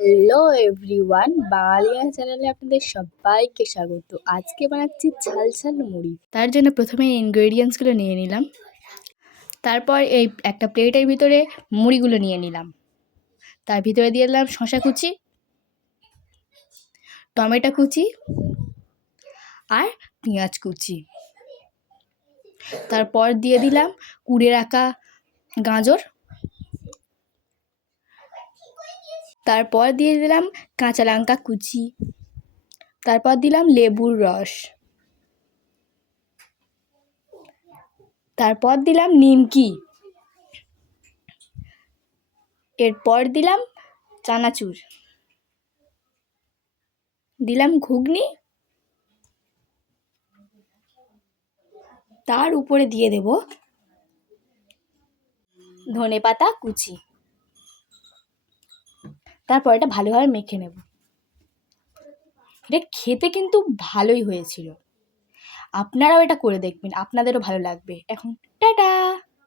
Hello everyone, বাঙালিয়ান চ্যানেলে আপনাদের সবাইকে স্বাগত। আজকে বানাচ্ছি ঝাল ঝাল মুড়ি। তার জন্য প্রথমে ইনগ্রেডিয়েন্টসগুলো নিয়ে নিলাম। তারপর এই একটা প্লেটের ভিতরে মুড়িগুলো নিয়ে নিলাম। তার ভিতরে দিয়ে দিলাম শসা কুচি, টমেটো কুচি আর পেঁয়াজ কুচি। তারপর দিয়ে দিলাম কুড়ে রাখা গাজর। তারপর দিয়ে দিলাম কাঁচা লঙ্কা কুচি। তারপর দিলাম লেবুর রস। তারপর দিলাম নিমকি। এরপর দিলাম চানাচুর, দিলাম ঘুগনি। তার উপরে দিয়ে দেব ধনেপাতা কুচি। তারপর এটা ভালোভাবে মেখে নেব। এটা খেতে কিন্তু ভালোই হয়েছিল। আপনারাও এটা করে দেখবেন, আপনাদেরও ভালো লাগবে। এখন টাটা।